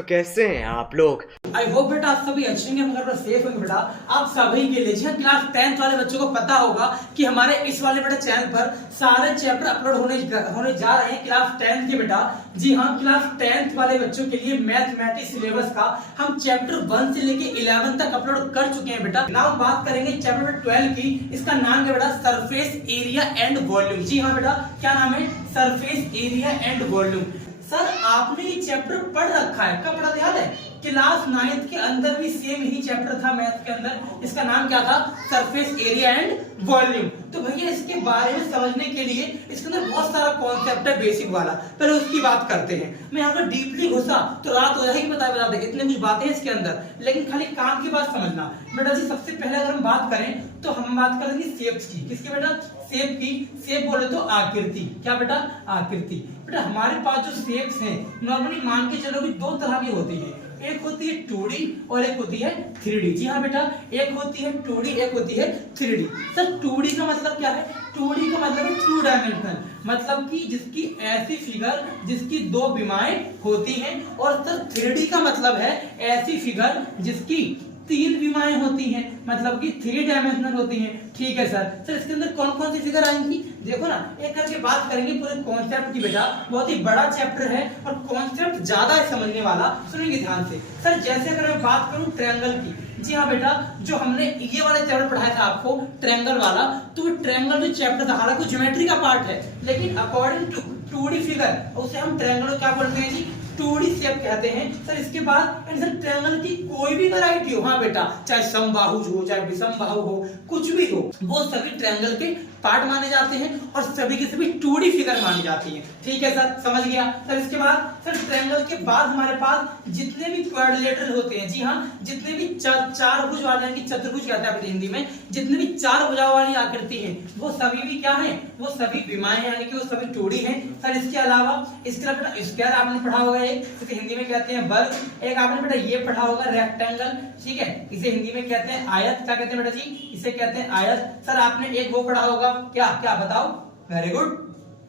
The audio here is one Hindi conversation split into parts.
तो कैसे हैं आप लोग? आई होप बेटा आप सभी अच्छे होंगे, घर पर सेफ होंगे। बेटा आप सभी के लिए जी क्लास 10th वाले बच्चों को पता होगा कि हमारे इस वाले बेटा चैनल पर सारे चैप्टर अपलोड होने जा रहे हैं क्लास 10th के। बेटा जी हाँ, क्लास 10th वाले बच्चों के लिए मैथमेटिक्स सिलेबस का हम चैप्टर 1 से लेके 11 तक अपलोड कर चुके हैं। बेटा नाउ बात करेंगे चैप्टर 12 की। इसका नाम है बेटा सरफेस एरिया एंड वॉल्यूम। जी हाँ बेटा, क्या नाम है? Surface area and volume. Sir आपने ये चैप्टर पढ़ रखा है, कब पढ़ा था याद है? क्लास 9th के अंदर भी सेम ही चैप्टर था मैथ के अंदर। इसका नाम क्या था? Surface area and volume. तो भैया इसके बारे में समझने के लिए इसके अंदर बहुत सारा कॉन्सेप्ट है बेसिक वाला, पहले उसकी बात करते हैं। मैं यहाँ पर डीपली घुसा तो रात हो जाएगी, बता दे इतने कुछ बातें हैं इसके अंदर, लेकिन खाली काम की बात समझना। बेटा जी सबसे पहले अगर हम बात करें तो हम बात करेंगे शेप्स की। किसकी बेटा? शेप की। शेप बोले तो आकृति। क्या बेटा? आकृति। बेटा हमारे पास जो शेप्स हैं नॉर्मली मान के चलो कि दो तरह की होती है, एक होती है 2D और एक होती है 3D। जी हाँ बेटा, एक होती है 2D, एक होती है 3D। सर 2D का मतलब क्या है? 2D का मतलब है 2 डायमेंशनल, मतलब कि जिसकी ऐसी फिगर जिसकी दो विमाएं होती हैं। और सर 3D का मतलब है ऐसी फिगर जिसकी 3 विमाएं होती हैं, मतलब कि 3 डायमेंशनल होती हैं। ठीक है सर। सर इसके अंदर कौन कौन सी फिगर आएंगी देखो ना, एक करके बात करेंगे पूरे कॉन्सेप्ट की। बेटा बहुत ही बड़ा चैप्टर है और कॉन्सेप्ट ज्यादा है समझने वाला, सुनेंगे ध्यान से। सर जैसे अगर मैं बात करूं ट्रायंगल की, जी हाँ बेटा, जो हमने ये वाला चैप्टर पढ़ाया था आपको ट्रायंगल वाला, तो ट्रायंगल जो चैप्टर था हालांकि ज्योमेट्री का पार्ट है, लेकिन अकॉर्डिंग टू 2D फिगर उसे हम ट्रायंगल क्या बोलते हैं जी? 2D शेप कहते हैं। सर इसके बाद सर ट्रायंगल की कोई भी वैरायटी हो, हाँ बेटा, चाहे समबाहु हो चाहे विषमबाहु हो, कुछ भी हो, वो सभी ट्रायंगल के पार्ट माने जाते हैं और सभी की सभी 2D फिगर मानी जाती है। ठीक है सर, समझ गया। सर इसके बाद सर ट्रायंगल के बाद हमारे पास जितने भी क्वाड्रिलेटरल होते हैं, जी हाँ, जितने भी चार भुज वाले हैं कि चतुर्भुज कहते हैं हिंदी में, जितने भी 4 भुजाओं वाली आकृति है वो सभी भी क्या है? वो सभी विमाएं यानी कि वो सभी 2D हैं। सर इसके अलावा बेटा स्क्वायर आपने पढ़ा होगा, इसे हिंदी में कहते हैं वर्ग। एक आपने बेटा ये पढ़ा होगा रेक्टेंगल, ठीक है, इसे हिंदी में कहते हैं आयत। क्या कहते हैं बेटा जी? इसे कहते हैं आयत। सर आपने एक वो पढ़ा होगा, क्या क्या बताओ? वेरी गुड,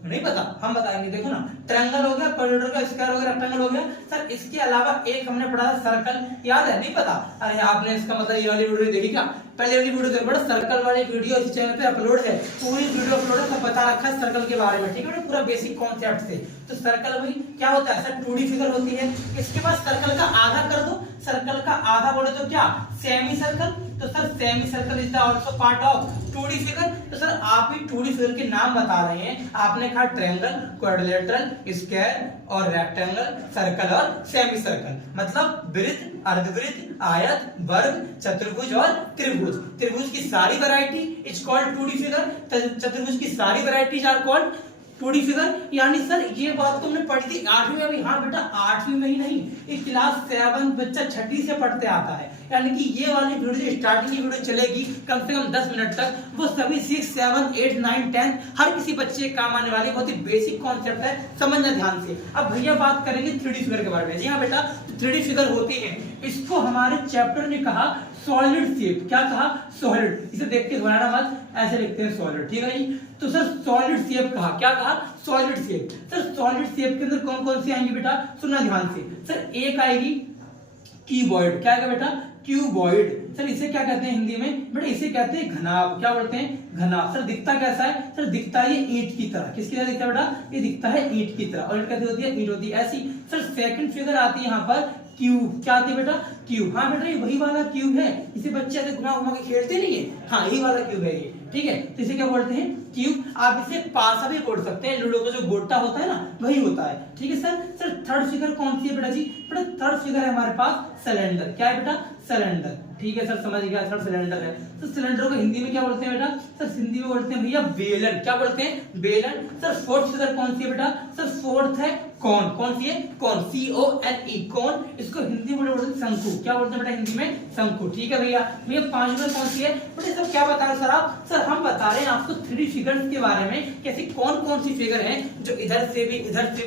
नहीं पता, हम बताएंगे। देखो ना, ट्रायंगल हो गया, क्वाड्रेटर हो गया, स्क्वायर हो गया, रेक्टेंगल हो गया। सर इसके अलावा एक हमने पढ़ा था सर्कल, याद है? नहीं पता? अरे आपने इसका मतलब ये वाली वीडियो देखी क्या? पहले वाली वीडियो देखो, बड़ा सर्कल वाली वीडियो इस चैनल पे अपलोड है, पूरी वीडियो अपलोड है, सब बता रखा है सर्कल के बारे में। ठीक है, पूरा बेसिक कॉन्सेप्ट से। तो सर्कल भाई क्या होता है? सर 2D फिगर होती है। इसके बाद सर्कल का आधा कर दो, सर्कल का आधा बोले तो क्या? Semi circle. तो sir semi circle is also part of 2D figure. तो सर आप ही 2D फिगर के नाम बता रहे हैं, आपने कहा ट्रायंगल, क्वाड्रिलेटरल, स्क्वायर और रेक्टेंगल, सर्कल और सेमी सर्कल, मतलब वृत्त, अर्धवृत्त, आयत, वर्ग, चतुर्भुज और त्रिभुज। त्रिभुज की सारी variety is called 2D figure, चतुर्भुज की सारी varieties are called 2D figure. यानी सर ये बात तुमने पढ़ी थी 8वीं में भी। हाँ बेटा 8वीं में ही नहीं, ये क्लास 7 बच्चा 6ठी से पढ़ते आता है। यानी कि ये वाली वीडियो स्टार्टिंग की वीडियो चलेगी कम से कम 10 मिनट तक, वो सभी 6, 7, 8, 9, 10 हर किसी बच्चे के काम आने वाली बहुत ही बेसिक कॉन्सेप्ट है, समझना ध्यान से। अब भैया बात करेंगे 3D फिगर के बारे में। जी हाँ बेटा, 3D फिगर होती है, इसको हमारे चैप्टर ने कहा सॉलिड शेप। क्या कहा? सॉलिड। इसे देख के घबराना मत, ऐसे लिखते हैं सॉलिड। ठीक है जी। तो सर सॉलिड शेप कहा, क्या कहा? Solid shape. Sir solid shape के अंदर कौन कौन सी आएंगी बेटा? सुनना ध्यान से। सर एक आएगी क्यूबॉइड। क्या है बेटा? क्यूबॉइड। सर इसे क्या कहते हैं हिंदी में? बेटा इसे कहते हैं घनाभ। क्या बोलते हैं? घनाभ। सर दिखता कैसा है? सर दिखता है ये ईंट की तरह। किसकी तरह दिखता है बेटा? ये दिखता है ईंट की तरह। और ईंट कैसी होती है? ईंट होती है ऐसी। सर सेकंड फिगर आती है यहाँ पर क्यूब। क्या आती है बेटा? क्यूब। हाँ बेटा ये वही वाला क्यूब है, इसे बच्चे ऐसे घुमा घुमा के खेलते नहीं है, हाँ यही वाला क्यूब है ये। ठीक है, तो इसे क्या बोलते हैं? क्यूब। आप इसे पासा भी बोल सकते हैं, लूडो का जो गोटा होता है ना वही होता है। ठीक है सर। सर थर्ड फिगर कौन सी है बेटा जी? बेटा थर्ड फिगर है हमारे पास सिलेंडर। क्या है बेटा? सिलेंडर। ठीक है सर, समझ गया। थर्ड सिलेंडर है। तो सिलेंडर को हिंदी में क्या बोलते हैं बेटा? सर हिंदी में बोलते हैं भैया बेलन। क्या बोलते हैं? बेलन। सर फोर्थ फिगर कौन सी है बेटा? सर फोर्थ है कौन। कौन सी है? कौन, CONE, कौन। इसको हिंदी में बोलते हैं शंकु। क्या बोलते हैं बेटा हिंदी में? शंकु। ठीक है भैया। भैया 5 फिगर कौन सी है बेटा? सब क्या बता रहे सर आप? सर हम बता रहे हैं आपको 3D फिगर्स के बारे में, कैसी कौन कौन सी फिगर हैं जो इधर से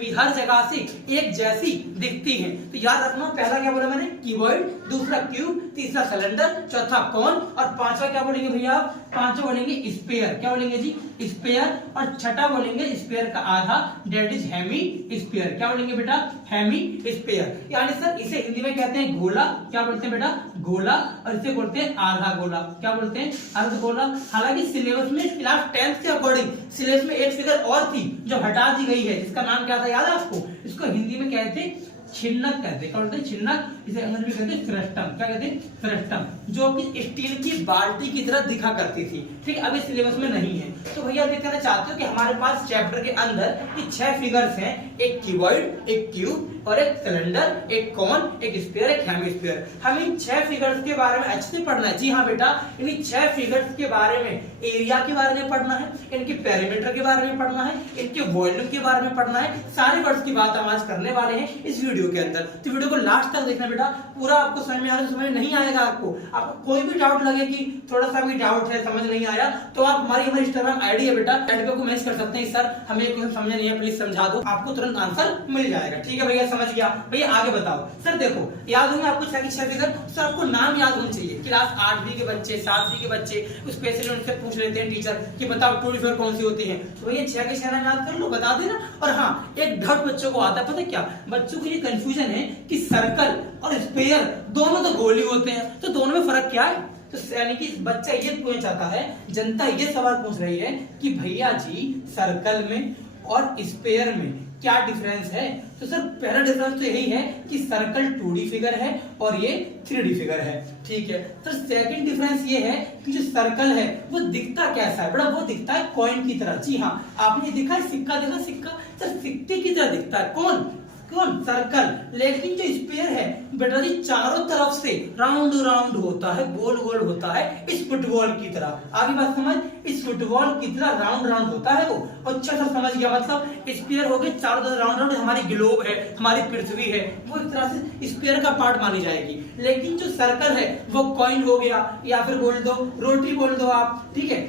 भी हर जगह से एक जैसी दिखती हैं। तो याद रखना, पहला क्या बोला मैंने? क्यूबॉइड, दूसरा क्यूब, तीसरा सिलेंडर, चौथा कौन, और पांचवा क्या बोलेंगे भैया आप, पांचवा बोलेंगे स्पेयर। क्या बोलेंगे जी, स्पेयर। और छठा बोलेंगे स्पेयर का आधा, डेट इज हेमी स्पेयर। क्या बोलेंगे बेटा, हेमी स्पेयर। यानी सर इसे हिंदी में कहते हैं गोला। क्या बोलते हैं बेटा, गोला। और इसे बोलते हैं आधा गोला। क्या बोलते हैं, अर्ध गोला। हालांकि सिलेबस में क्लास 10th के अकॉर्डिंग सिलेबस में एक फिगर और थी जो हटा दी गई है, जिसका नाम क्या था याद है आपको, इसको हिंदी में कहते हैं छिन्नक कहते हैं। क्या बोलते हैं, छिन्नक। इसे अंग्रेजी में कहते हैं फ्रस्टम। क्या कहते हैं, फ्रस्टम, जो कि स्टील की बाल्टी की तरह दिखा करती थी। ठीक है, अभी सिलेबस में नहीं है। तो भैया ये कहना चाहते हो कि हमारे पास चैप्टर के अंदर ये 6 फिगर्स हैं, एक क्यूबॉइड, एक क्यूब और एक सिलेंडर, एक कॉन, एक स्फीयर, एक हेमिस्फीयर। हम इन 6 फिगर्स के बारे में अच्छे से पढ़ना है। जी हाँ बेटा, इन 6 फिगर्स के बारे में, एरिया के बारे में पढ़ना है, इनके पेरीमीटर के बारे में पढ़ना है, इनके वॉल्यूम के बारे में पढ़ना है। सारे वर्ड्स की बात हम आज करने वाले हैं इस वीडियो के अंदर। तो वीडियो को लास्ट तक देखना बेटा, पूरा आपको समझ में आ रहा है, समझ नहीं आएगा आपको कोई भी डाउट लगे कि थोड़ा सा भी डाउट है, समझ नहीं आया, तो आप हमारी इंस्टाग्राम आईडी है बेटा, एड को मैसेज कर सकते हैं, सर हमें कुछ समझ नहीं है, प्लीज समझा दो, आपको तुरंत आंसर मिल जाएगा। ठीक है भैया, समझ गया। भैया आगे बताओ। सर देखो, याद होंगे आपको 6 फिगर, सर आपको नाम याद होना चाहिए। क्लास 8वीं के बच्चे, 7वीं के बच्चे स्पेशली उनसे पूछ लेते हैं टीचर कि बताओ 2 फिगर कौन सी होती है, तो भैया 6 के 6 नाम याद कर लो, बता देना। और हाँ, एक डाउट बच्चों को आता है, पता क्या, बच्चों को ये कंफ्यूजन है कि सर्कल और स्फीयर दोनों तो गोली होते हैं, तो दोनों में फर्क क्या है। तो यानी कि बच्चा ये पूछना चाहता है, जनता ये सवाल पूछ रही है कि भैया जी सर्कल में और स्फीयर में क्या डिफरेंस है। तो सर पहला डिफरेंस तो यही है कि सर्कल 2D फिगर है और ये 3D फिगर है। ठीक है, तो सेकंड डिफरेंस ये है कि जो सर्कल है वो दिखता कैसा है बेटा, वो दिखता है कॉइन की तरह। जी हाँ, आपने देखा है सिक्का, देखा सिक्का, सर सिक्के की तरह दिखता है। कौन सर्कल। लेकिन जो स्फीयर है बेटा जी चारों तरफ से राउंड राउंड होता है, गोल गोल होता है, इस फुटबॉल की तरह। आगे बात समझ, इस फुटबॉल की तरह राउंड राउंड होता है वो। अच्छा सा समझ गया, मतलब स्फीयर हो गए चारों तरफ राउंड राउंड, हमारी ग्लोब है, हमारी पृथ्वी है, वो एक तरह से स्फीयर का पार्ट मानी जाएगी। लेकिन जो सर्कल है वो कॉइन हो गया, या फिर बोल दो रोटी बोल दो आप। ठीक है,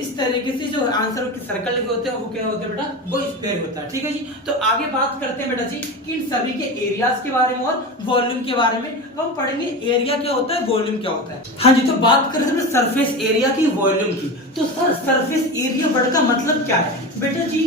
इस तरीके से जो आंसर के सर्कल के होते हैं वो क्या होते हैं बेटा, वो स्क्वायर होता है। ठीक है जी, तो आगे बात करते हैं बेटा जी कि इन सभी के एरियाज के बारे में और वॉल्यूम के बारे में। हम पढ़ेंगे एरिया क्या होता है, वॉल्यूम क्या होता है। हाँ जी, तो बात करें तो सरफेस एरिया की, वॉल्यूम की। तो सर सरफेस एरिया वर्ड का मतलब क्या है बेटा जी,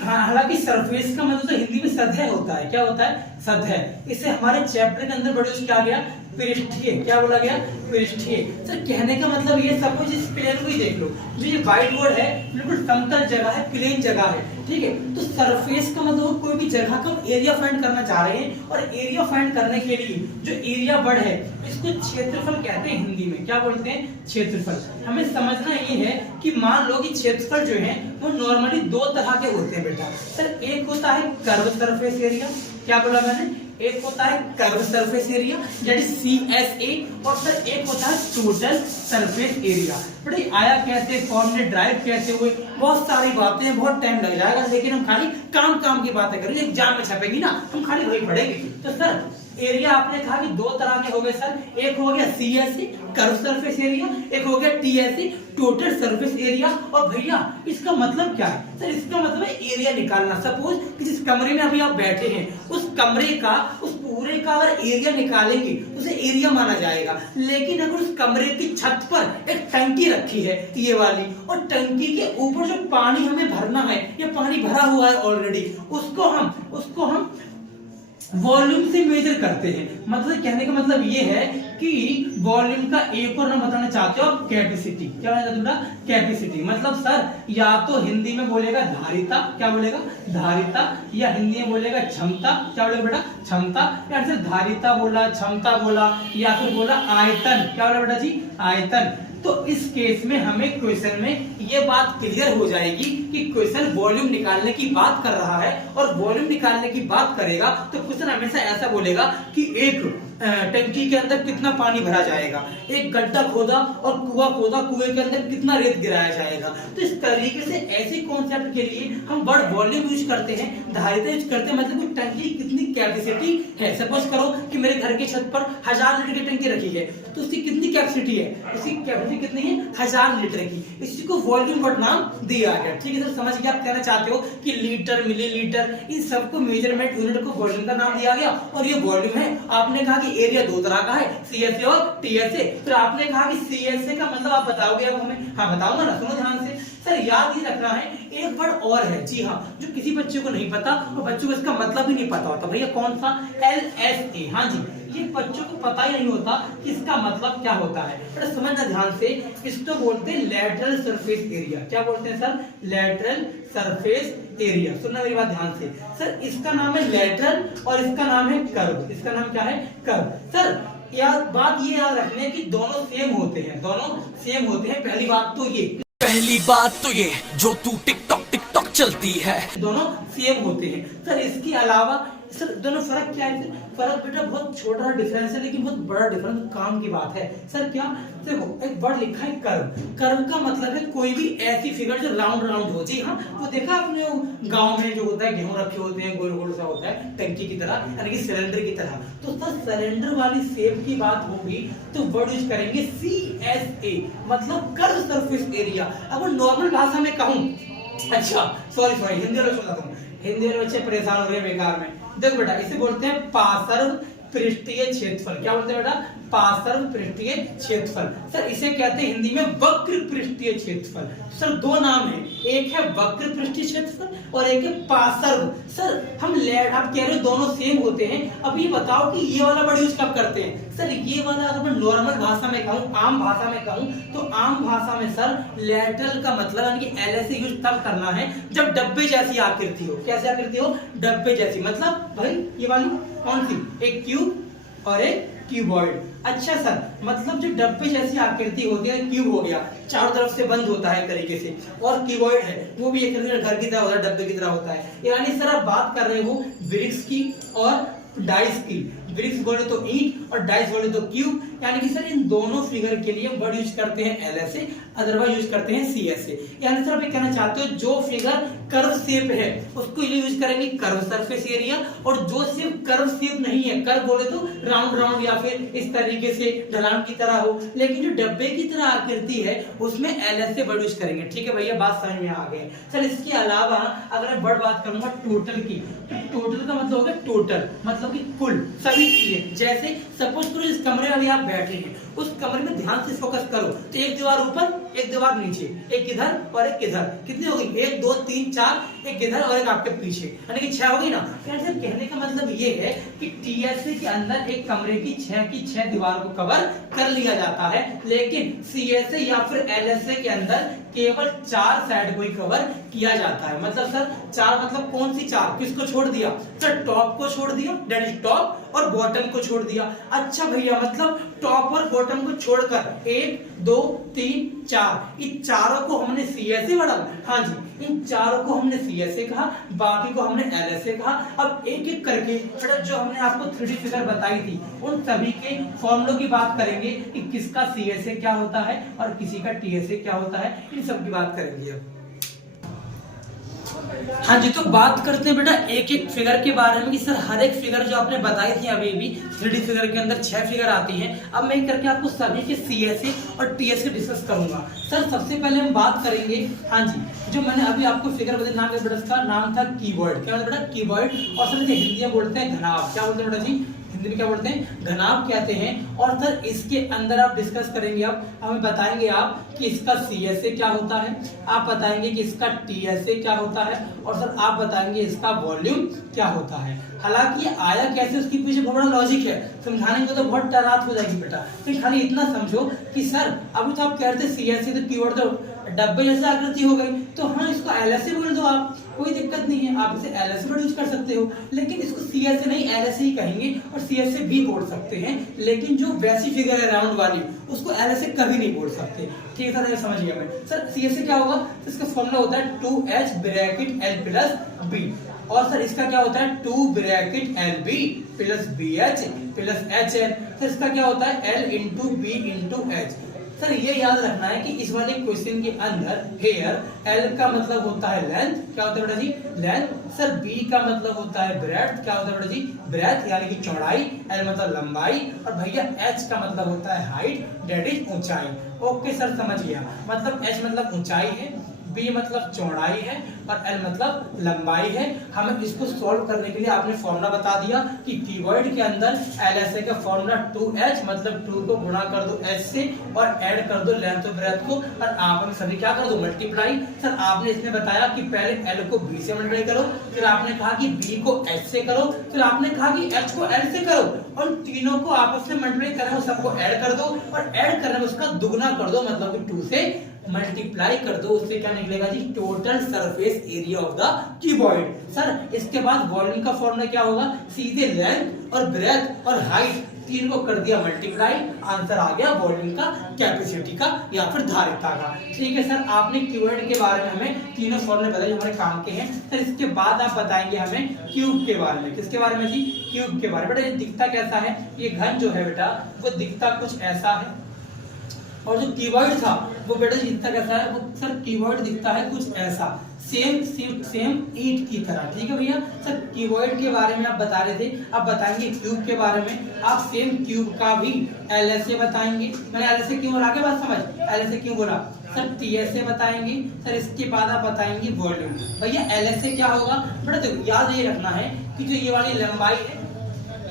हालांकि सरफेस का मतलब तो हिंदी में सतह होता है। क्या होता है, सतह। इसे हमारे चैप्टर के अंदर बड़े क्या गया, पृष्ठीय। क्या बोला गया, पृष्ठीय। सर कहने का मतलब ये सब कुछ इस प्लेन को ही देख लो, जो ये व्हाइट बोर्ड है बिल्कुल समतल जगह है, प्लेन जगह है। ठीक है, तो सरफेस का मतलब कोई भी जगह का एरिया फाइंड करना चाह रहे हैं, और एरिया फाइंड करने के लिए जो एरिया वर्ड है इसको क्षेत्रफल कहते हैं हिंदी में। क्या बोलते हैं, क्षेत्रफल। हमें समझना ये है कि मान लो कि क्षेत्रफल जो है वो नॉर्मली 2 तरह के होते हैं बेटा। सर एक होता है कर्व सरफेस एरिया। क्या बोला मैंने, एक होता है curve surface area that is CSA, और सर एक होता है टोटल सरफेस एरिया। बड़े आया कैसे, फॉर्म में ड्राइव कैसे हुए, बहुत सारी बातें, बहुत टाइम लग जाएगा, लेकिन हम खाली काम की बातें करेंगे, एग्जाम में छपेगी ना, हम खाली वही पढ़ेंगे। तो सर एरिया आपने कहा कि 2 तरह के हो गए सर, एक हो गया CSA कर्व सरफेस एरिया, एक हो गया TSA टोटल सरफेस एरिया। और भैया इसका मतलब क्या है सर, इसका मतलब है एरिया निकालना। सपोज कि जिस कमरे में अभी आप बैठे हैं उस कमरे का, उस पूरे का अगर एरिया निकालेंगे उसे एरिया माना जाएगा। लेकिन अगर उस कमरे की छत पर एक टंकी रखी है ये वाली, और टंकी के ऊपर जो पानी हमें भरना है, ये पानी भरा हुआ है ऑलरेडी, उसको हम वॉल्यूम से मेजर करते हैं। मतलब कहने का मतलब ये है कि वॉल्यूम का एक और नाम बताना चाहते हो आप, कैपेसिटी। क्या बेटा, कैपेसिटी। मतलब सर या तो हिंदी में बोलेगा धारिता। क्या बोलेगा, धारिता। या हिंदी में बोलेगा क्षमता। क्या बोलेगा बेटा, क्षमता। या फिर धारिता बोला, क्षमता बोला, या फिर बोला आयतन। क्या बोला बेटा जी, आयतन। तो इस केस में हमें क्वेश्चन में ये बात क्लियर हो जाएगी कि क्वेश्चन वॉल्यूम निकालने की बात कर रहा है, और वॉल्यूम निकालने की बात करेगा तो क्वेश्चन हमेशा ऐसा बोलेगा कि एक टंकी के अंदर कितना पानी भरा जाएगा, एक गड्ढा खोदा और कुआं खोदा, कुएं के अंदर कितना रेत गिराया जाएगा। तो इस तरीके से ऐसे कॉन्सेप्ट के लिए हम वर्ड वॉल्यूम यूज करते हैं, धारिता यूज करते हैं। मतलब टंकी कितनी कैपेसिटी है। सपोज करो कि मेरे घर की छत पर 1000 लीटर की टंकी रखी है, तो उसकी कितनी कैपेसिटी है, उसकी कैपेसिटी कितनी है, 1000 लीटर की। इसी को वॉल्यूम वर्ड नाम दिया गया। ठीक है सर, समझ गया। आप कहना चाहते हो कि लीटर, मिलीलीटर, इन सबको मेजरमेंट यूनिट को वॉल्यूम का नाम दिया गया, और ये वॉल्यूम है। आपने कहा कि कि एरिया दो तरह का है, CSA और TSA। फिर आपने कहा कि CSA का मतलब आप बताओगे अब हमें? हाँ बताऊंगा ना, सुनो ध्यान से। सर याद ही रखना है, एक वर्ड और है, जी हाँ, जो किसी बच्चे को नहीं पता और बच्चों को इसका मतलब ही नहीं पता होता। भैया कौन सा? LSA। हाँ जी, ये बच्चों को पता ही नहीं होता कि इसका मतलब क्या होता है। पर समझना ध्यान से, इसको बोलते हैं लैटरल सरफेस एरिया। क्या बोलते हैं सर? Lateral surface area. सुनना मेरी बात ध्यान से। सर इसका नाम है लैटरल और इसका नाम है कर्व। इसका नाम क्या है? कर्व। सर बात ये याद रखने की दोनों सेम होते हैं, दोनों सेम होते हैं। पहली बात तो ये जो तू टिकटॉक चलती है, दोनों सेम होते हैं। सर इसके अलावा सर दोनों फर्क क्या है? फर्क बेटा बहुत छोटा डिफरेंस है, लेकिन बहुत बड़ा डिफरेंस काम की बात है। सर क्या? देखो एक वर्ड लिखा है कर्व। कर्व का मतलब है कोई भी ऐसी फिगर जो राउंड राउंड हो। जी हाँ, वो देखा आपने गांव में जो होता है, गेहूं रखे होते हैं, गोल गोल सा होता है टंकी की तरह, यानी कि सिलेंडर की तरह। तो सर सिलेंडर वाली शेप की बात होगी तो वर्ड यूज करेंगे CSA, मतलब कर्व सरफेस एरिया। अगर नॉर्मल भाषा में कहूं, अच्छा सॉरी हिंदी वाले सुनाता हूँ, हिंदी वाले बच्चे परेशान हो रहे हैं बेकार में। देख बेटा, इसे बोलते हैं पार्श्व पृष्ठीय क्षेत्रफल। क्या बोलते हैं बेटा? पार्श्व पृष्ठीय क्षेत्रफल। सर इसे कहते हैं हिंदी में वक्र पृष्ठीय क्षेत्रफल। सर दो नाम है, एक है वक्र पृष्ठीय क्षेत्रफल और एक है पार्श्व। सर आप कह रहे हो दोनों सेम होते हैं, अब ये बताओ कि ये वाला वर्ड यूज कब करते हैं? सर ये वाला अगर मैं नॉर्मल भाषा में कहूँ, आम भाषा में कहूँ, तो आम भाषा में सर लैटरल का मतलब यानी कि LSA यूज तब करना है जब डब्बे जैसी आकृति हो। कैसी आकृति हो? डब्बे जैसी। मतलब भाई ये वाली कौन सी? एक क्यूब और एक क्यूबॉइड। अच्छा सर, मतलब जो डब्बे जैसी आकृति होती है, क्यूब हो गया, चारों तरफ से बंद होता है तरीके से, और क्यूबॉइड है वो भी एक घर की तरह होता है, डब्बे की तरह होता है। यानी सर आप बात कर रहे हो ब्रिक्स की और डाइस की। ब्रिक्स बोले तो ईंट और डाइस बोले तो क्यूब। यानी कि सर इन दोनों फिगर के लिए वर्ड यूज करते हैं LSA, अदरवाइज यूज करते हैं CSA। यानी सर आप ये कहना चाहते हो जो फिगर कर्व शेप है उसको यूज करेंगे कर्व सरफेस एरिया, और जो सिर्फ कर्व शेप नहीं है, कर्व बोले तो राउंड राउंड या फिर इस तरीके से ढलान की तरह हो, लेकिन जो डब्बे की तरह आकृति है उसमें LSA वर्ड यूज करेंगे। ठीक है भैया, बात समझ में आ गई। सर इसके अलावा अगर मैं वर्ड बात करूंगा टोटल की, तो टोटल का मतलब होगा टोटल, मतलब कि कुल सभी चीजें। जैसे सपोज करो इस कमरे में अभी आप बैठे हैं, उस कमरे में ध्यान से फोकस करो तो एक दीवार ऊपर, एक दीवार नीचे, एक इधर और एक इधर, कितनी हो गई? 1 2 3 4, एक इधर और एक आपके पीछे, यानी कि 6 हो गई ना। यानी कहने का मतलब ये है कि TSA के अंदर एक कमरे की 6 दीवार को कवर कर लिया जाता है, लेकिन CSA या फिर LSA के अंदर केवल 4 साइड को ही कवर किया जाता है। मतलब सर 4 मतलब कौन सी 4? किसको छोड़ दिया? सर टॉप को छोड़ दिया, दैट इज टॉप, और बॉटम को छोड़ दिया। अच्छा भैया, मतलब टॉप और बॉटम को छोड़कर 1 2 3 4, इन चारों को हमने CSA बढ़ा। हाँ जी, इन चारों को हमने CSA कहा, बाकी को हमने LSA कहा। अब एक एक करके जो हमने आपको 3D फिगर बताई थी उन सभी के फॉर्मूलों की बात करेंगे कि किसका CSA क्या होता है और किसी का TSA क्या होता है, इन सब की बात करेंगे अब। हाँ जी, तो बात करते हैं बेटा एक एक फिगर के बारे में कि सर हर एक फिगर जो आपने बताई थी अभी भी 3D फिगर के अंदर 6 फिगर आती हैं। अब मैं करके आपको सभी के CSA और TSA डिस्कस करूंगा। सर सबसे पहले हम बात करेंगे, हाँ जी, जो मैंने अभी आपको फिगर बताया, नाम बेटा इसका नाम था कीबोर्ड। क्या बेटा? कीबोर्ड। और सर हिंदी में बोलते हैं घनाभ। क्या बोलते हैं बेटा जी? हिंदी में क्या बोलते हैं? घनाभ कहते हैं। और सर इसके अंदर आप डिस्कस करेंगे, अब हमें बताएंगे आप कि इसका CSA क्या होता है, आप बताएंगे कि इसका TSA क्या होता है, और सर आप बताएंगे इसका वॉल्यूम क्या होता है। हालांकि ये आया कैसे उसके पीछे बहुत बड़ा लॉजिक है, समझाने को तो बहुत रात हो जाएगी बेटा, तो खाली इतना समझो कि सर अभी तो आप कह रहे थे CSA तो कीवर्ड तो डब्बे जैसे आकृति हो गई, तो हाँ इसको LSA बोल दो आप, कोई दिक्कत नहीं है, आप इसे LSA वर्ड यूज कर सकते हो। लेकिन इसको CSA नहीं LSA ही कहेंगे और CSA भी बोल सकते हैं, लेकिन जो वैसी फिगर है राउंड वाली उसको LSA कभी नहीं बोल सकते। ठीक है सर, समझ गया मैं। सर CSA क्या होगा? तो इसका फॉर्मूला होता है 2H bracket L plus B, और सर इसका क्या होता है 2 bracket LB plus BH plus HL। Sir इसका क्या होता है L into B into H। Sir ये याद रखना है कि इस वाले क्वेश्चन के अंदर हेयर L का मतलब होता है लेंथ। क्या होता है बेटा जी? लेंथ। सर B का मतलब होता है ब्रेड्थ। क्या होता है बेटा जी? ब्रेड्थ यानी कि चौड़ाई। L मतलब लंबाई, और भैया H का मतलब होता है हाइट, दैट इज ऊंचाई। ओके सर, समझ गया। मतलब H मतलब ऊंचाई है, बी मतलब चौड़ाई है और एल मतलब लंबाई है। हमें इसको सॉल्व करने के लिए आपने फॉर्मूला बता दिया कि क्यूबॉइड के अंदर LSA का फॉर्मूला 2h मतलब 2 को गुणा कर दो h से और ऐड कर दो लेंथ और ब्रेथ को और आप में सभी क्या कर दो मल्टीप्लाई। सर आपने इसमें बताया कि पहले l को b से मल्टीप्लाई करो, फिर आपने कहा कि b को h से करो, फिर आपने कहा कि h को l से करो और तीनों को आपस में मल्टीप्लाई करना है सबको ऐड कर दो और ऐड करने में उसका दुगना कर दो मतलब कि 2 से मल्टीप्लाई कर दो। उससे क्या निकलेगा जी total surface area of the cuboid. Sir इसके बाद वॉल्यूम का फॉर्मूला क्या होगा, सीधे लेंथ और ब्रेथ और हाइट तीन को कर दिया मल्टीप्लाई, आंसर आ गया वॉल्यूम का, कैपेसिटी का या फिर धारिता का। ठीक है सर आपने क्यूबॉइड के बारे में हमें तीनों फॉर्मूले बताए जो हमारे काम के हैं। सर इसके बाद आप बताएंगे हमें क्यूब के बारे में। किसके बारे में जी, क्यूब के बारे में। बेटा ये दिखता कैसा है, ये घन जो है बेटा वो दिखता कुछ ऐसा है और जो क्यूबॉइड था वो बेटा दिखता कैसा है, वो सर क्यूबॉइड दिखता है कुछ ऐसा, सेम ईंट की तरह। ठीक है भैया। सर क्यूबॉइड के बारे में आप बता रहे थे, अब बताएंगे क्यूब के बारे में। आप सेम क्यूब का भी LSA बताएंगे। मैंने LSA क्यों बोला, आगे बात समझ, LSA क्यों बोला सर, TSA बताएंगे। सर इसके बाद आप बताएंगे वॉल्यूम। भैया LSA क्या होगा बेटा, देखो याद ये रखना है कि जो ये वाली लंबाई है,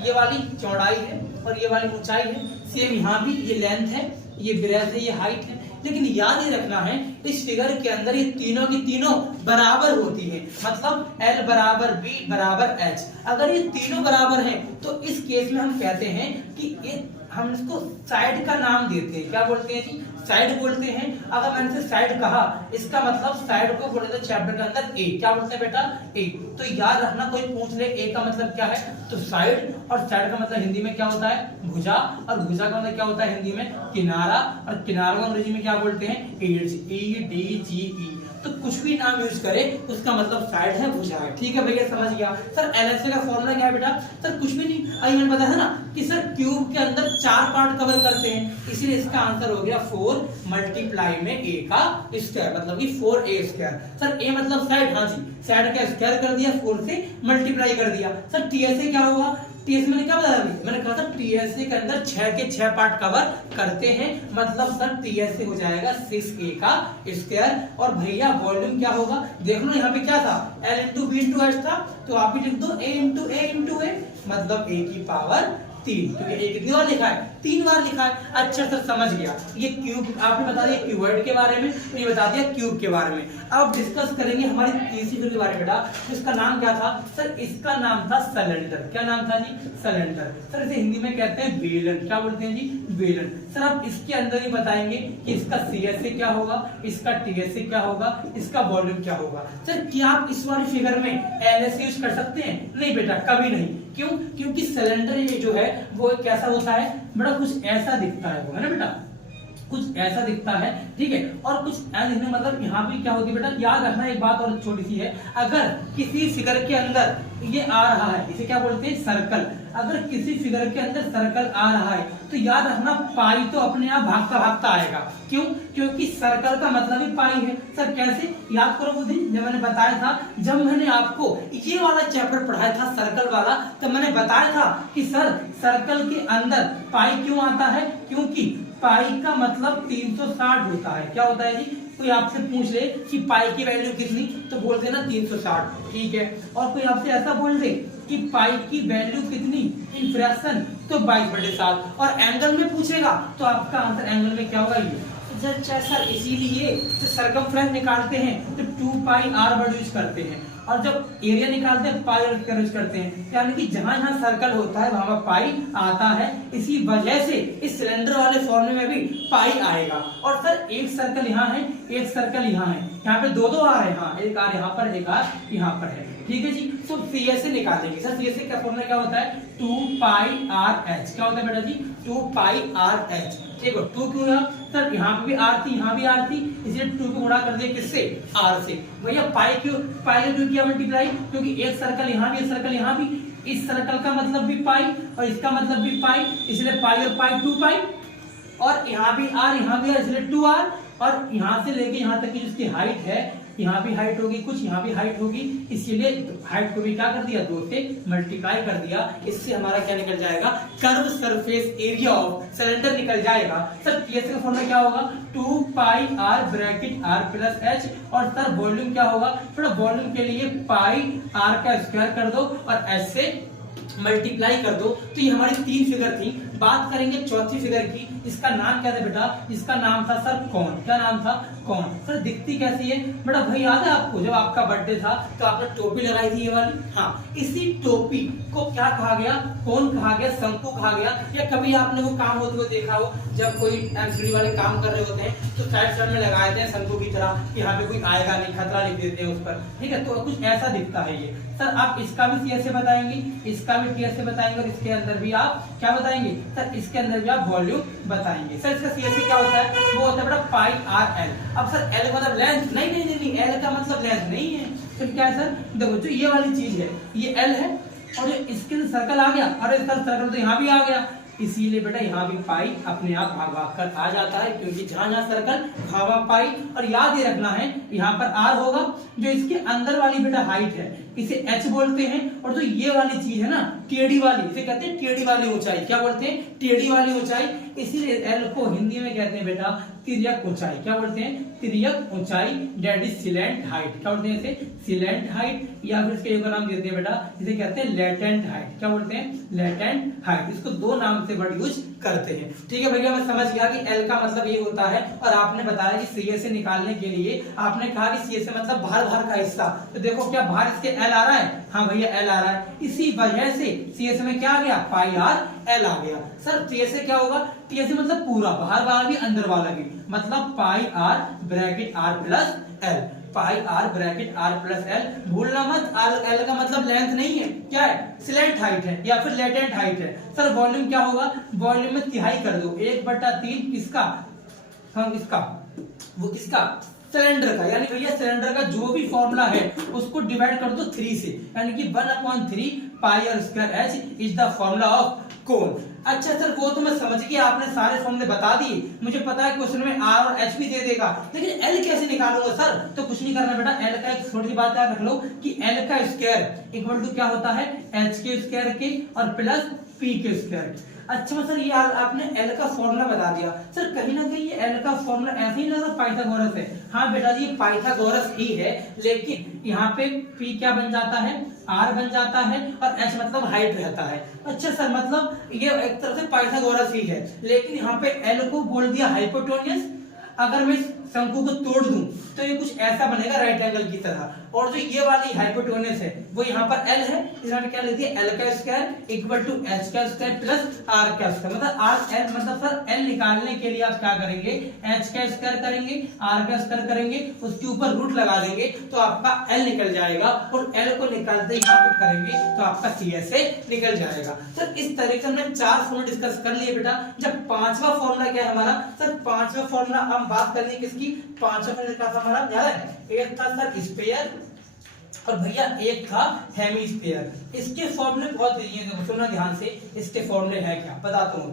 ये वाली चौड़ाई है और ये वाली ऊंचाई है, सेम यहाँ भी ये लेंथ है, ये ब्रेथ है, ये हाइट है। लेकिन याद ये रखना है इस फिगर के अंदर ये तीनों की तीनों बराबर होती है, मतलब L बराबर B बराबर H। अगर ये तीनों बराबर हैं तो इस केस में हम कहते हैं कि ये हम इसको साइड का नाम देते हैं। क्या बोलते हैं जी, साइड बोलते हैं। अगर मैंने से साइड कहा इसका मतलब साइड को बोलते हैं चैप्टर के अंदर ए। क्या बोलते हैं बेटा, ए। तो याद रखना, कोई पूछ ले ए का मतलब क्या है तो साइड, और साइड का मतलब हिंदी में क्या होता है भुजा, और भुजा का मतलब क्या होता है हिंदी में किनारा, और किनारा को अंग्रेजी में क्या बोलते हैं एज, EDGE। तो कुछ भी नाम यूज करे उसका मतलब साइड है, भुजा है। ठीक है भैया समझ गया। सर LSA का फॉर्मूला क्या है बेटा, सर कुछ भी नहीं, अभी मैंने बताया था ना कि सर क्यूब के अंदर 4 पार्ट कवर करते हैं, इसीलिए इसका आंसर हो गया 4 मल्टीप्लाई में a का स्क्वायर मतलब कि 4a स्क्वायर। सर a मतलब साइड, हाँ जी साइड का स्क्वायर कर दिया, 4 से मल्टीप्लाई कर दिया। सर TSA क्या होगा, TSA मैंने क्या बताया अभी, मैंने कहा था TSA के अंदर 6 के 6 पार्ट कवर करते हैं, मतलब सर TSA हो जाएगा 6a का स्क्वायर। और भैया वॉल्यूम क्या होगा, देख लो यहाँ पे क्या था L into B into H था, तो आप भी लिख दो A इंटू A मतलब A की पावर 3, क्योंकि A कितनी बार लिखा है 3 बार लिखा है। अच्छा सर समझ गया। ये क्यूब आपने बता दिया क्यूबॉइड के बारे में, ये बता दिया क्यूब के बारे में। अब डिस्कस करेंगे हमारी तीसरी फिगर के बारे में बेटा, इसका नाम क्या था सर, इसका नाम था सिलेंडर। क्या नाम था जी, सिलेंडर। सर इसे हिंदी में कहते हैं बेलन। क्या बोलते हैं जी, बेलन। सर आप इसके अंदर ही बताएंगे कि इसका CSA क्या होगा, इसका TSA क्या होगा, इसका वॉल्यूम क्या होगा। सर क्या आप इस वाली फिगर में LSA यूज कर सकते हैं, नहीं बेटा कभी नहीं। क्यों, क्योंकि सिलेंडर ये जो है वो कैसा होता है बड़ा कुछ ऐसा दिखता है, वो है ना बेटा कुछ ऐसा दिखता है। ठीक है, और कुछ ऐसा मतलब यहाँ भी क्या होती है बेटा, याद रखना एक बात और छोटी सी है, अगर किसी फिगर के अंदर ये आ रहा है, इसे क्या बोलते हैं सर्कल। अगर किसी फिगर के अंदर सर्कल आ रहा है तो याद रखना पाई तो अपने आप भागता भागता आएगा। क्यों, क्योंकि सर्कल का मतलब ही पाई है। सर कैसे, याद करो वो दिन जब मैंने बताया था, जब मैंने आपको ये वाला चैप्टर पढ़ाया था सर्कल वाला, तब मैंने बताया था कि सर सर्कल के अंदर पाई क्यों आता है, क्योंकि पाई का मतलब 360 होता है। क्या होता है जी, कोई आपसे पूछ ले कि पाई की वैल्यू कितनी तो बोल देना 360। ठीक है, और कोई आपसे ऐसा बोल दे कि पाई की वैल्यू कितनी इन फ्रैक्शन तो 22/7, और एंगल में पूछेगा तो आपका आंसर एंगल में क्या होगा ये। अच्छा सर इसीलिए तो सर्कमफ्रेंस निकालते हैं तो 2πr वर्ड यूज करते हैं, और जब एरिया निकालते हैं पाई यूज करते हैं, यानी कि जहां जहां सर्कल होता है वहां पर पाई आता है। इसी वजह से इस सिलेंडर वाले फॉर्मूले में भी पाई आएगा। और सर एक सर्कल यहाँ है, एक सर्कल यहाँ है, यहाँ पे दो आर है, हाँ एक आर यहाँ पर, एक आर यहाँ पर है। ठीक है जी, तो CSA निकालेंगे। सर CSA का फॉर्मूला क्या होता है 2πrh। क्या होता है बेटा जी 2πrh। ठीक है, 2 क्यों है सर, यहाँ पे भी आर थी, यहाँ भी आर थी, इसलिए 2 को गुणा कर दिया किससे, आर से। भैया पाई क्यों, पाई ने क्यों किया मल्टीप्लाई, क्योंकि एक सर्कल यहाँ भी, एक सर्कल यहाँ भी, इस सर्कल का मतलब भी पाई और इसका मतलब भी पाई, इसलिए पाई और पाई 2π, और यहाँ भी आर, यहाँ भी आर, इसलिए 2r, और यहाँ से लेके यहाँ तक की जिसकी हाइट है यहाँ भी हाइट होगी कुछ, यहाँ भी हाइट होगी, इसीलिए हाइट को भी क्या कर दिया 2 से मल्टीप्लाई कर दिया। इससे हमारा क्या निकल जाएगा, curve surface area of cylinder निकल जाएगा। सर टीएस का फॉर्मूला क्या होगा, 2 pi r bracket r plus h, और सर वॉल्यूम क्या होगा, थोड़ा वॉल्यूम के लिए पाई आर का स्क्वायर कर दो और एच से मल्टीप्लाई कर दो। तो ये हमारी 3 फिगर थी। बात करेंगे चौथी फिगर की। इसका नाम क्या था बेटा, इसका नाम था सर कौन, क्या नाम था कौन। सर दिखती कैसी है बेटा, भाई याद है आपको जब आपका बर्थडे था तो आपने टोपी लगाई थी ये वाली, हाँ इसी टोपी को क्या कहा गया, कौन कहा गया, शंकु कहा गया। या कभी आपने वो काम होते हुए देखा हो, जब कोई एमसीडी वाले काम कर रहे होते हैं तो साइड साइड में लगाए थे शंकु की तरह कि यहाँ पे कोई आएगा नहीं, खतरा लिख देते हैं उस पर, ठीक है। तो कुछ ऐसा दिखता है ये। सर आप इसका भी सीएस से बताएंगे, इसका भी टीएस से बताएंगे, और इसके अंदर भी आप क्या बताएंगे सर, इसके अंदर भी आप वॉल्यूम बताएंगे। सर इसका सीएस क्या होता है, वो होता है बेटा पाई आर एल। अब सर एल मतलब लेंथ, नहीं नहीं नहीं, एल का मतलब लेंथ नहीं है। फिर क्या है सर, देखो जो ये वाली चीज है ये एल है, और जो इसके अंदर सर्कल आ गया, अरे सर सर्कल तो यहाँ भी आ गया, इसीलिए बेटा यहाँ भी पाई अपने आप भाग भाग कर आ जाता है, क्योंकि जहां जहां सर्कल वहां पाई। और याद ये रखना है यहाँ पर आर होगा, जो इसके अंदर वाली बेटा हाइट है इसे एच बोलते हैं, और जो ये वाली चीज है ना टेढ़ी वाली, इसे कहते हैं टेढ़ी वाली ऊंचाई, क्या बोलते हैं टेढ़ी वाली ऊंचाई। इसीलिए एल को हिंदी में कहते हैं बेटा तिर्यक ऊंचाई, क्या बोलते हैं तिर्यक ऊंचाई, दैट इज सिलेंट हाइट, क्या बोलते हैं इसे सिलेंट हाइट, या फिर इसके एक नाम देते हैं बेटा, इसे कहते हैं लेटेंट हाइट, क्या बोलते हैं लेटेंट हाइट। इसको 2 नाम से वर्ड यूज करते हैं, ठीक है भैया। मैं समझ गया कि एल का मतलब ये होता है, और आपने बताया कि सीएस से निकालने के लिए आपने कहा कि सीएस से मतलब बाहर बाहर का हिस्सा, तो देखो क्या बाहर इसके एल आ रहा है, हाँ भैया एल आ रहा है, इसी वजह से सीएस में क्या आ गया पाई आर एल आ गया। सर टीएस से क्या होगा, टीएस से मतलब पूरा, बाहर वाला भी अंदर वाला भी, मतलब pi r bracket r plus l, pi r bracket r plus l. भूलना मत, एल का मतलब लेंथ नहीं है, क्या है सिलेंट हाइट है या फिर लेटेंट हाइट है। सर वॉल्यूम क्या होगा, वॉल्यूम में तिहाई कर दो, 1/3 किसका, हम इसका वो किसका सिलेंडर का, यानी भैया सिलेंडर का जो भी फॉर्मूला है उसको डिवाइड कर दो 3 से, यानी कि 1/3 pi r square h is the formula of cone. अच्छा सर वो तो मैं समझ गया, आपने सारे फॉर्मूले बता दिए, मुझे पता है क्वेश्चन में आर और एच भी दे देगा, लेकिन एल कैसे निकालूंगा सर। तो कुछ नहीं करना बेटा, एल का एक छोटी सी बात याद रख लो कि एल का स्क्वायर इक्वल टू क्या होता है एच के स्क्वायर के और प्लस पी के स्क्वायर। अच्छा सर ये आपने एल का फॉर्मूला बता दिया, सर कहीं ना कहीं ये एल का फॉर्मूला ऐसे ही लग रहा पाइथागोरस है। हाँ बेटा जी पाइथागोरस ही है, लेकिन यहाँ पे पी क्या बन जाता है आर बन जाता है, और एच मतलब हाइट रहता है। अच्छा सर मतलब ये एक तरह से पाइथागोरस ही है, लेकिन यहाँ पे एल को बोल दिया हाइपोटेन्यूस। अगर मैं शंकु को तोड़ दूं तो ये कुछ ऐसा बनेगा राइट एंगल की तरह, और जो ये वाली हाइपोटेन्यूस है वो यहाँ पर एल है, इसमें क्या लिखिए एल का स्क्वायर इक्वल टू एच का स्क्वायर प्लस आर का स्क्वायर, मतलब आर एल मतलब सर एल निकालने के लिए आप क्या करेंगे एच का स्क्वायर करेंगे, आर का स्क्वायर करेंगे, उसके ऊपर रूट लगा देंगे तो आपका एल निकल जाएगा, और एल को निकालते यहाँ पे करेंगे तो आपका सीएस से निकल जाएगा। सर इस तरीके से हमने 4 फॉर्मूला डिस्कस कर लिए बेटा। जब 5वां फॉर्मूला क्या है हमारा, सर 5वां फॉर्मूला हम बात करनी किसकी, 5वां फॉर्मूला हमारा याद है, एक था सर स्फीयर और भैया एक था हेमिस्फीयर। इसके फॉर्मूले बहुत इजी है, सुनना ध्यान से, इसके फॉर्मूले है क्या बताता हूँ।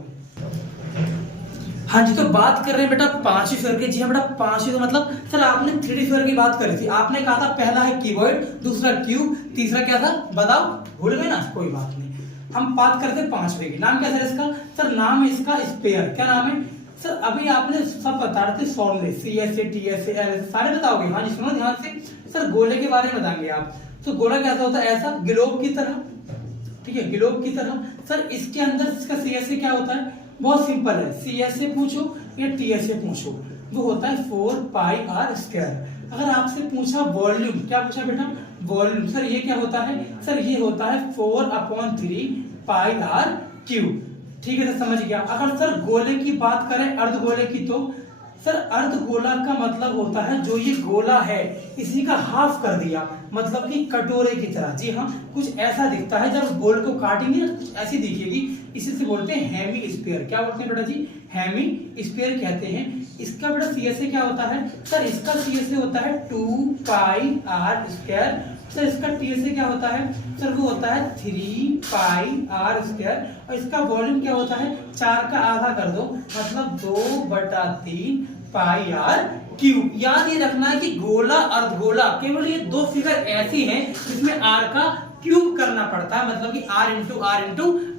हाँ जी तो बात कर रहे हैं बेटा 5वीं स्फीयर की। जी हाँ बेटा 5वीं तो मतलब सर आपने 3D स्फीयर की बात करी थी, आपने कहा था पहला है क्यूबॉइड, दूसरा क्यूब, तीसरा क्या था बताओ, भूल गए ना, कोई बात नहीं। हम बात करते हैं 5वें की, नाम क्या सर इसका, सर नाम है इसका स्फीयर, क्या नाम है सर, अभी आपने सब बता रहे थे फॉर्मूले सीएस टी एस एल सारे बताओगे। हाँ जी सुनो ध्यान से, सर गोले के बारे में बताएंगे आप। तो गोला कैसा होता है, ऐसा ग्लोब की तरह, ठीक है ग्लोब की तरह। सर इसके अंदर इसका सीएस क्या होता है, बहुत सिंपल है, सीएस से पूछो या टीएस से पूछो, वो होता है 4 पाई आर स्क्वायर। अगर आपसे पूछा वॉल्यूम, क्या पूछा बेटा वॉल्यूम, सर ये क्या होता है, सर ये होता है 4/3 पाई आर क्यूब, ठीक है सर समझ गया। अगर सर गोले की बात करें अर्धगोले की, तो सर अर्धगोला का मतलब होता है जो ये गोला है इसी का हाफ कर दिया, मतलब कि कटोरे की तरह। जी हाँ कुछ ऐसा दिखता है, जब गोल को काटेंगे ना कुछ ऐसी दिखेगी, इसी से बोलते हैं हेमी स्फीयर। क्या बोलते हैं बेटा जी, हेमी स्फीयर कहते हैं। इसका बेटा सीएस क्या होता है, सर इसका सीएस होता है 2 पाई आर स्क्वायर। सर इसका टीएस क्या होता है, सर वो होता है 3 पाई आर स्क्वायर, और इसका वॉल्यूम क्या होता है 4 का आधा कर दो, मतलब 2/3 पाई आर क्यूब। याद ये रखना है कि गोला अर्धगोला केवल ये दो फिगर ऐसी हैं जिसमें आर का क्यूब करना पड़ता है, मतलब कि r इंटू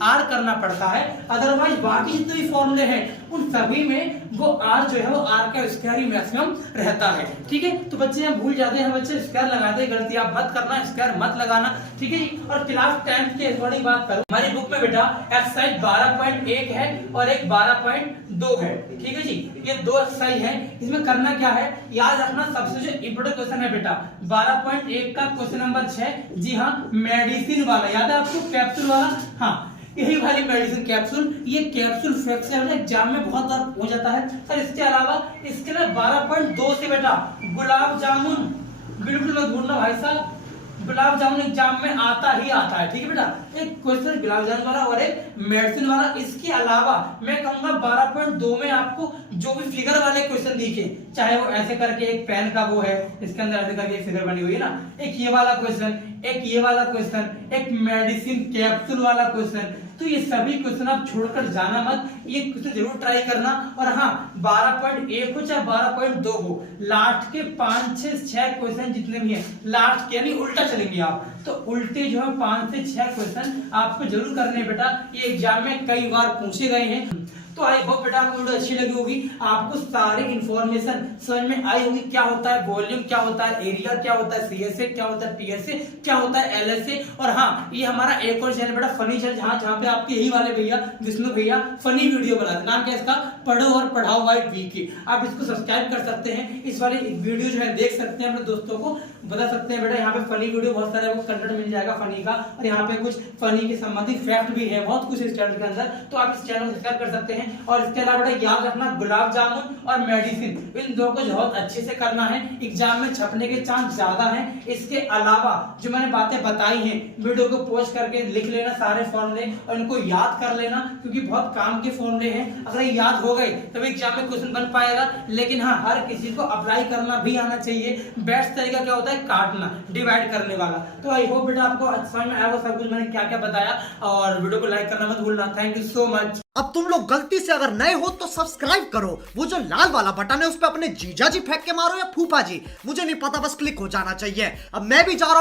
आर करना पड़ता है। अदरवाइज बाकी जितने भी फॉर्मूले हैं उन सभी में वो r जो है वो r का स्क्वायर ही मैक्सिमम रहता है। ठीक है, तो बच्चे हम भूल जाते हैं, बच्चे स्क्वायर लगाते हैं, गलती आप मत करना, स्क्वायर मत लगाना। ठीक है, और क्लास 10 के अकॉर्डिंग बात करूं, हमारी बुक में बेटा एक्सरसाइज 12.1 है और एक 12.2 है। ठीक है जी, ये दो एक्सरसाइज है। इसमें करना क्या है, याद रखना सबसे जो इंपोर्टेंट क्वेश्चन है बेटा 12.1 का क्वेश्चन नंबर 6, जी हाँ, मेडिसिन वाला, याद है आपको, कैप्सूल वाला, हाँ यही वाली मेडिसिन कैप्सूल। ये कैप्सूल फैक्ट से एग्जाम में बहुत बार हो जाता है सर। इसके अलावा इसके लिए 12.2 से बेटा गुलाब जामुन, बिल्कुल मत भूलना भाई साहब, गुलाब जामुन एग्जाम में आता ही आता है। ठीक है बेटा, एक क्वेश्चन गुलाब जामुन वाला और एक मेडिसिन वाला। इसके अलावा मैं कहूंगा 12.2 में आपको जो भी फिगर वाले क्वेश्चन दिखे, चाहे वो ऐसे करके एक पेन का वो है, इसके अंदर ऐसे करके एक फिगर बनी हुई है ना, एक ये वाला क्वेश्चन, एक ये वाला क्वेश्चन, एक मेडिसिन कैप्सूल वाला क्वेश्चन, तो ये सभी क्वेश्चन आप छोड़कर जाना मत, ये क्वेश्चन जरूर ट्राई करना। और हाँ 12.1 हो चाहे 12.2 हो, लास्ट के 5 से 6 क्वेश्चन जितने भी हैं लास्ट के, यानी उल्टा चलेंगे आप, तो उल्टे जो है 5 से 6 क्वेश्चन आपको जरूर करने बेटा, ये एग्जाम में कई बार पूछे गए हैं। तो आई होप बेटा आपको वीडियो अच्छी लगी होगी, आपको सारी इंफॉर्मेशन समझ में आई होगी, क्या होता है वॉल्यूम, क्या होता है एरिया, क्या होता है सीएसए, क्या होता है पीएसए, क्या होता है एलएसए। और हाँ, ये हमारा एक और चैनल बेटा फनी चैनल, जहाँ पे आपके यही वाले भैया विष्णु भैया फनी वीडियो बनाते, नाम क्या है इसका, पढ़ो और पढ़ाओ बाय वीके। आप इसको सब्सक्राइब कर सकते हैं, इस वाले वीडियो जो है देख सकते हैं, अपने दोस्तों को बता सकते हैं बेटा, यहाँ पे फनी वीडियो बहुत सारे आपको कंटेंट मिल जाएगा फनी का, और यहाँ पे कुछ फनी के संबंधित फैक्ट भी है, बहुत कुछ इस चैनल के अंदर, तो आप इस चैनल को सब्सक्राइब कर सकते हैं। और इसके अलावा बेटा याद रखना गुलाब जामुन और मेडिसिन, इन दो को बहुत अच्छे से करना है, एग्जाम में छपने के चांस ज्यादा हैं। इसके अलावा जो मैंने बातें बताई हैं, वीडियो को पॉज करके लिख लेना सारे फॉर्मूले और इनको याद कर लेना, क्योंकि बहुत काम के फॉर्मूले हैं, अगर ये याद हो गए तभी एग्जाम में क्वेश्चन बन पाएगा। लेकिन हाँ, हर किसी को अप्लाई करना भी आना चाहिए। बेस्ट तरीका क्या होता है, काटना, डिवाइड करने वाला। तो आई होप बेटा आपको समझ में आया सब कुछ मैंने क्या क्या बताया, और वीडियो को लाइक करना मत भूलना। Thank you so much. अब तुम लोग गलती से अगर नए हो तो सब्सक्राइब करो, वो जो लाल वाला बटन है उस पे अपने जीजा जी फेंक के मारो या फूफा जी, मुझे नहीं पता, बस क्लिक हो जाना चाहिए। अब मैं भी जा रहा हूं।